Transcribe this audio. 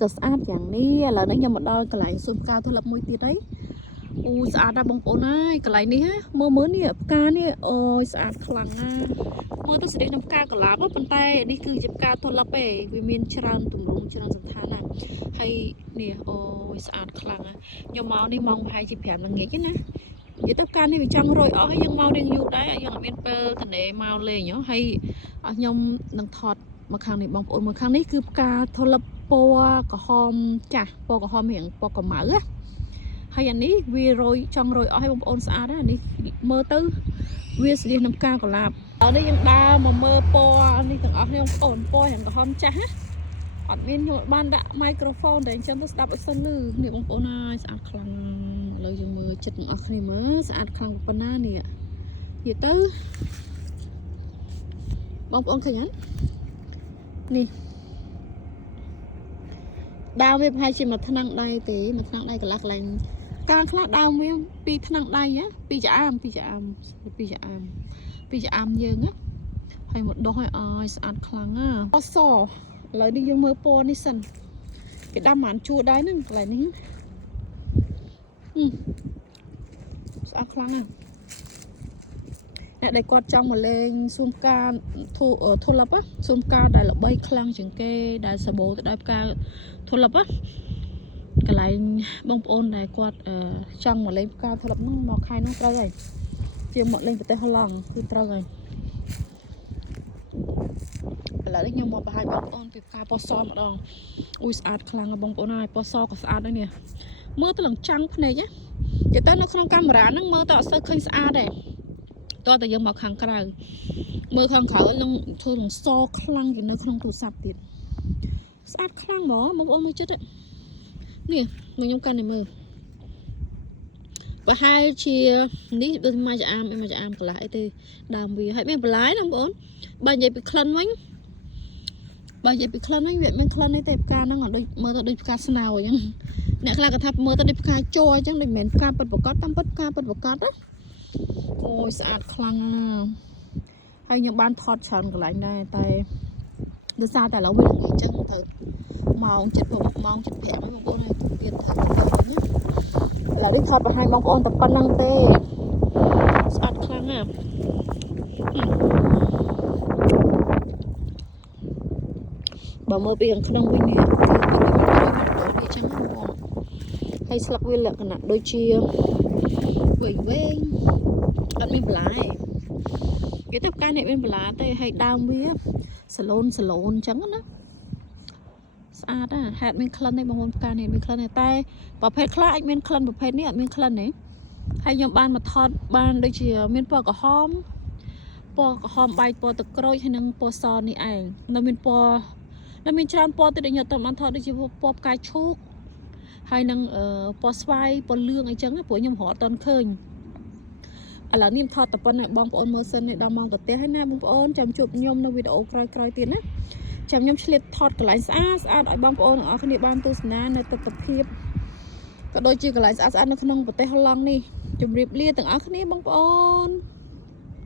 ក៏ស្អាតយ៉ាងនេះឥឡូវនេះខ្ញុំមកដល់កន្លែងសួនផ្កាទល់មួយទៀតហើយអូស្អាតដែរបងប្អូនហើយកន្លែងនេះមើលនេះផ្កានេះអូយស្អាតខ្លាំងណាស់មើលទៅស្ដីនឹងផ្កាកុលាបប៉ុន្តែនេះគឺជាផ្កាទល់ទេវាមានច្រើនទម្រង់ច្រើនសន្តានណាហើយនេះអូយស្អាតខ្លាំងណាស់ខ្ញុំមកនេះម៉ោងប្រហែលជា5ល្ងាចណានិយាយទៅផ្កានេះវាចង់រយអស់ហើយយើងមករៀងយូរដែរយើងអត់មានពេលតនេមកលេងហើយខ្ញុំនឹងថតមកខាងនេះបងប្អូនមកខាងនេះគឺផ្កាទល់ពណ៌ក្រហមចាស់ពណ៌ក្រហមរៀងពណ៌កម្ៅណាហើយអានេះវារយចង់រយអស់ឲ្យបងប្អូនស្អាតណានេះមើលទៅវាស្ទះនឹងផ្កាកុលាបឥឡូវនេះយើងដើរមកមើលពណ៌នេះទាំងអស់នេះបងប្អូនពណ៌រៀងក្រហមចាស់ណាអត់មានខ្ញុំបានដាក់ microphone តែអញ្ចឹងទៅស្ដាប់ឲ្យសិនលឺនេះបងប្អូនហើយស្អាតខ្លាំងឥឡូវយើងមើលចិត្តទាំងអស់គ្នាមើលស្អាតខ្លាំងប៉ុណ្ណានេះនិយាយទៅបងប្អូនឃើញអត់នេះដើមវាប្រហែលជាមួយថ្នាំងដៃទេមួយថ្នាំងដៃកន្លះកន្លែងការខ្លះដើមវាពីថ្នាំងដៃពីចាអាមយើងណាហើយមកដុសឲ្យស្អាតខ្លាំងណាអសឥឡូវនេះយើងមើលពណ៌នេះសិនគេដាំបានជួរដែរហ្នឹងកន្លែងនេះស្អាតខ្លាំងណាអ្នកដែលគាត់ចង់មកលេងសួនផ្កាធុលប់សួនផ្កាដែលល្បីខ្លាំងជាងគេដែលសបោទៅដោយផ្កាធុលប់កន្លែងបងប្អូនដែលគាត់ចង់មកលេងផ្កាធុលប់ហ្នឹងមកខែហ្នឹងត្រូវហើយជាមកលេងប្រទេសហូឡង់គឺត្រូវហើយឥឡូវនេះខ្ញុំមកបង្ហាញបងប្អូនពីផ្កាពណ៌សម្ដងអូយស្អាតខ្លាំងបងប្អូនហើយពណ៌សក៏ស្អាតដែរនេះមើលទៅឡើងចាំងភ្នែកនិយាយទៅនៅក្នុងកាមេរ៉ាហ្នឹងមើលទៅអត់សូវឃើញស្អាតទេតោះតែយើងមកខាងក្រៅមើលខាងក្រៅនឹងធ្វើនឹងសខ្លាំងជាងនៅក្នុងទូរស័ព្ទទៀតស្អាតខ្លាំងហ្មងបងប្អូនមើលចិត្តនេះមកខ្ញុំកាន់តែមើលប្រហែលជានេះដូចមកចាអាមកន្លះអីទេដើមវាហើយមានបន្លែណាបងប្អូនបើនិយាយពីក្លិនវិញវាមានក្លិនអីទេផ្កាហ្នឹងដូចមើលទៅដូចផ្កាស្នោអញ្ចឹងអ្នកខ្លះក៏ថាមើលទៅដូចផ្កាជ័រអញ្ចឹងដូចមិនមែនផ្កាពិតប្រកបតាមពិតផ្កាពិតប្រកបណាអូយស្អាតខ្លាំងណាហើយខ្ញុំបានថតច្រើនកន្លែងដែរតែដោយសារតែឥឡូវវាល្ងាចអញ្ចឹងត្រូវម៉ោង7ម៉ោង7:05ហើយបងប្អូនហើយទៀតថតទៅណាឥឡូវនេះថតបង្ហាញបងប្អូនតែប៉ុណ្្នឹងទេស្អាតខ្លាំងណាបើមើលពីខាងក្នុងវិញនេះអញ្ចឹងបងប្អូនហើយស្លឹកវាលក្ខណៈដូចជាវែងអត់មានបន្លែគេទៅផ្កានេះមានបន្លែទេហើយដើមវាសឡូនអញ្ចឹងណាស្អាតណាហេតុមានក្លិនទេបងប្អូនផ្កានេះមានក្លិនទេតែប្រភេទខ្លះអាចមានក្លិនប្រភេទនេះអត់មានក្លិនទេហើយខ្ញុំបានមកថតបានដូចជាមានពណ៌ក្រហមបែកពណ៌ទឹកក្រូចហើយនិងពណ៌សនេះឯងនៅមានពណ៌នៅមានច្រើនពណ៌ទៀតដែលខ្ញុំអត់បានថតដូចជាពណ៌ផ្កាឈូកហើយនឹងពណ៌ស្វាយពណ៌លឿងអីចឹងព្រោះខ្ញុំរត់អត់ទាន់ឃើញឥឡូវនេះខ្ញុំថតតែប៉ុណ្ណេះបងប្អូនមើលសិនដល់ម៉ោងប្រទេសហើយណាបងប្អូនចាំជួបខ្ញុំនៅវីដេអូក្រោយៗទៀតណាចាំខ្ញុំឆ្លៀតថតកន្លែងស្អាតឲ្យបងប្អូនទាំងអស់គ្នាបានទស្សនានៅទស្សនភាពក៏ដូចជាកន្លែងស្អាតនៅក្នុងប្រទេសហូឡង់នេះជម្រាបលាទាំងអស់គ្នាបងប្អូន